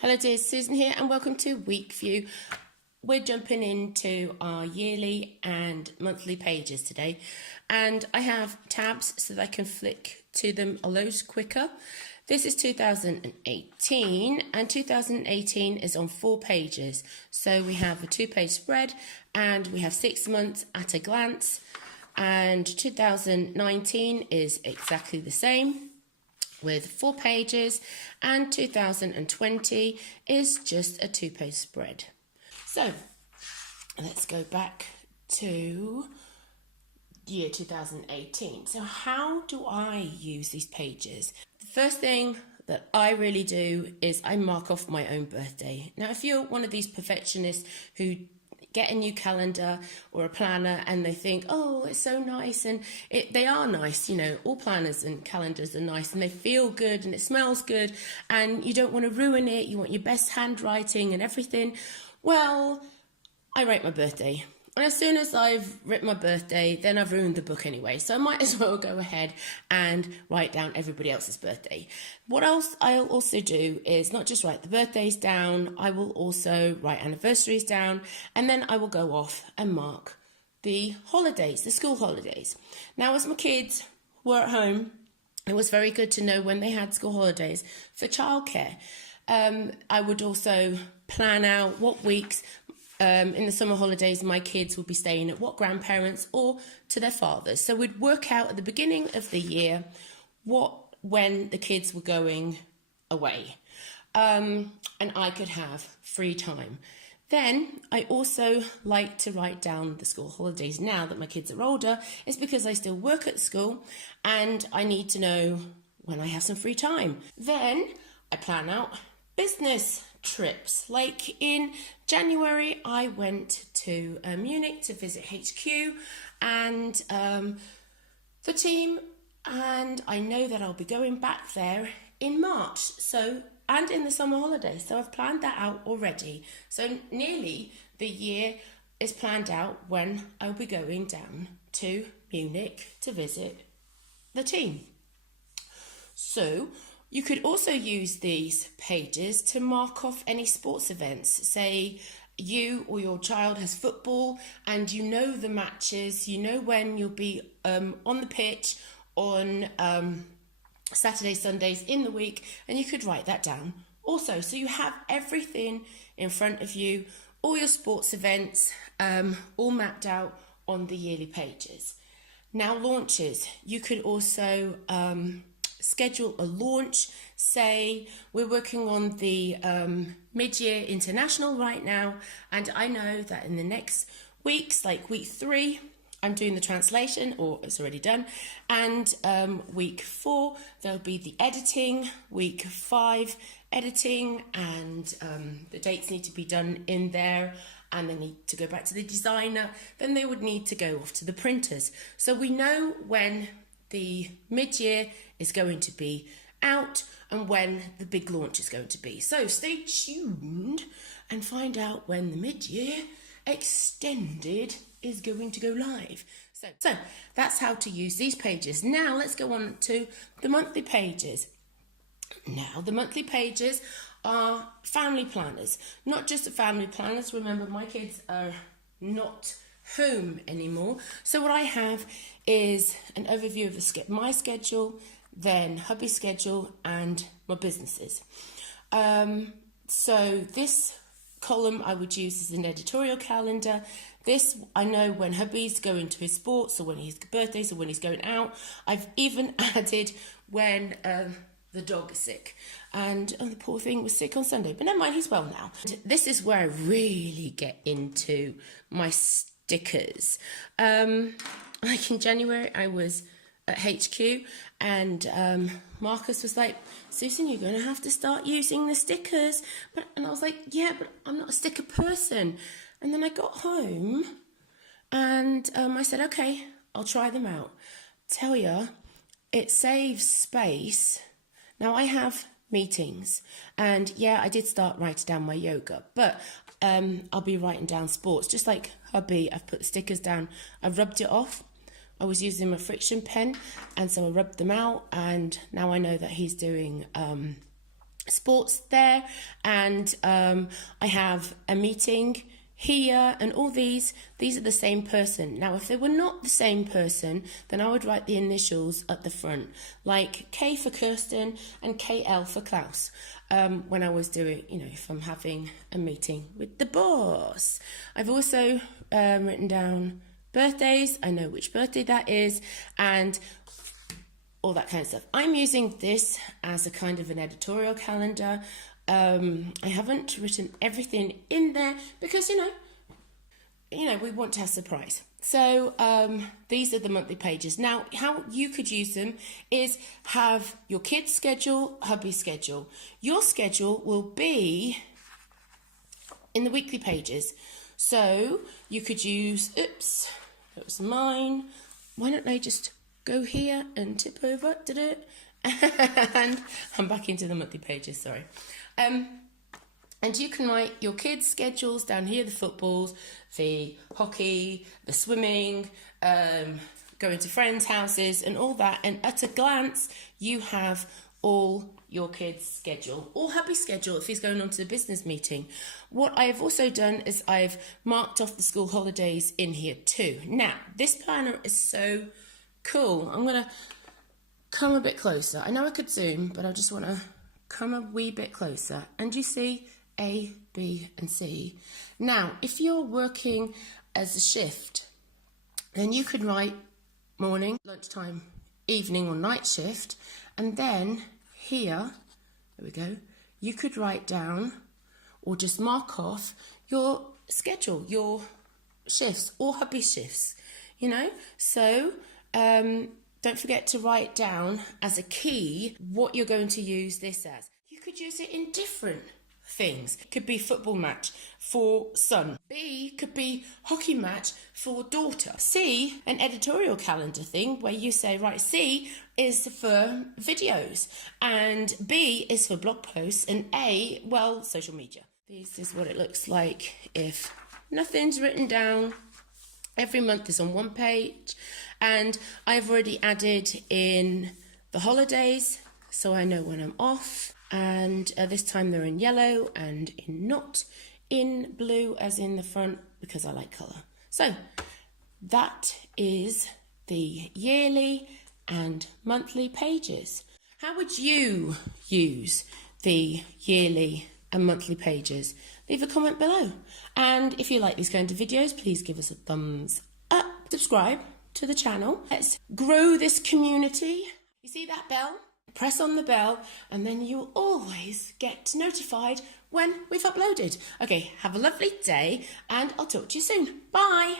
Hello dear, Susan here and welcome to weekview. We're jumping into our yearly and monthly pages today, and I have tabs so that I can flick to them a lot quicker. This is 2018 and 2018 is on 4 pages. So we have a 2-page spread and we have 6 months at a glance, and 2019 is exactly the same with 4 pages, and 2020 is just a 2-page spread. So let's go back to year 2018. So how do I use these pages? The first thing that I really do is I mark off my own birthday. Now, if you're one of these perfectionists who get a new calendar or a planner and they think, oh, it's so nice, and they are nice, you know, all planners and calendars are nice and they feel good and it smells good and you don't want to ruin it, you want your best handwriting and everything. Well, I write my birthday. And as soon as I've written my birthday, then I've ruined the book anyway. So I might as well go ahead and write down everybody else's birthday. What else I'll also do is not just write the birthdays down, I will also write anniversaries down, and then I will go off and mark the holidays, the school holidays. Now, as my kids were at home, it was very good to know when they had school holidays for childcare. I would also plan out what weeks in the summer holidays my kids would be staying at what grandparents or to their fathers. So we'd work out at the beginning of the year when the kids were going away, and I could have free time. Then I also like to write down the school holidays now that my kids are older. It's because I still work at school and I need to know when I have some free time. Then I plan out business trips. Like in January, I went to Munich to visit HQ and the team, and I know that I'll be going back there in March, and in the summer holidays. So I've planned that out already. So nearly the year is planned out when I'll be going down to Munich to visit the team. So you could also use these pages to mark off any sports events. Say you or your child has football and you know the matches, you know when you'll be on the pitch on Saturday, Sundays in the week, and you could write that down also. So you have everything in front of you, all your sports events, all mapped out on the yearly pages. Now, launches. You could also schedule a launch. Say we're working on the mid-year international right now, and I know that in the next weeks, like week 3, I'm doing the translation, or it's already done, and week 4 there'll be the editing, week 5 editing, and the dates need to be done in there, and they need to go back to the designer, then they would need to go off to the printers. So we know when the mid-year is going to be out and when the big launch is going to be. So stay tuned and find out when the mid-year extended is going to go live. So that's how to use these pages. Now let's go on to the monthly pages. Now the monthly pages are family planners, not just the family planners. Remember, my kids are not home anymore. So what I have is an overview of my schedule, then hubby's schedule, and my businesses. So this column I would use as an editorial calendar. This, I know when hubby's going to his sports, or when his birthdays, or when he's going out. I've even added when the dog is sick, and the poor thing was sick on Sunday, but never mind, he's well now. This is where I really get into my stickers. Like in January, I was at HQ, and Marcus was like, Susan, you're going to have to start using the stickers. And I was like, yeah, but I'm not a sticker person. And then I got home and I said, okay, I'll try them out. Tell ya, it saves space. Now I have meetings, and yeah, I did start writing down my yoga, but I'll be writing down sports. Just like hubby, I've put the stickers down. I've rubbed it off. I was using my friction pen, and so I rubbed them out, and now I know that he's doing sports there, and I have a meeting here, and all these are the same person. Now, if they were not the same person, then I would write the initials at the front, like K for Kirsten and KL for Klaus. When I was doing, if I'm having a meeting with the boss. I've also written down birthdays. I know which birthday that is, and all that kind of stuff. I'm using this as a kind of an editorial calendar. I haven't written everything in there because, we want to have surprise. So these are the monthly pages. Now, how you could use them is have your kids' schedule, hubby's schedule. Your schedule will be in the weekly pages. So you could use, oops, that was mine. Why don't I just go here and tip over, did it? And I'm back into the monthly pages, sorry. And you can write your kids' schedules down here, the footballs, the hockey, the swimming, going to friends' houses and all that. And at a glance, you have all your kids' schedule, or hubby's schedule if he's going on to the business meeting. What I've also done is I've marked off the school holidays in here too. Now, this planner is so cool. I'm going to come a bit closer. I know I could zoom, but I just want to come a wee bit closer. And you see A, B, and C. Now, if you're working as a shift, then you could write morning, lunchtime, evening, or night shift. And then here, there we go, you could write down or just mark off your schedule, your shifts, or hubby shifts, So, don't forget to write down as a key what you're going to use this as. You could use it in different things. It could be football match for son. B could be hockey match for daughter. C, an editorial calendar thing where you say, right, C is for videos and B is for blog posts and A, well, social media. This is what it looks like if nothing's written down. Every month is on one page, and I've already added in the holidays, so I know when I'm off, and this time they're in yellow and not in blue as in the front because I like colour. So that is the yearly and monthly pages. How would you use the yearly and monthly pages? Leave a comment below. And if you like these kind of videos, please give us a thumbs up. Subscribe to the channel. Let's grow this community. You see that bell? Press on the bell and then you'll always get notified when we've uploaded. Okay, have a lovely day and I'll talk to you soon. Bye.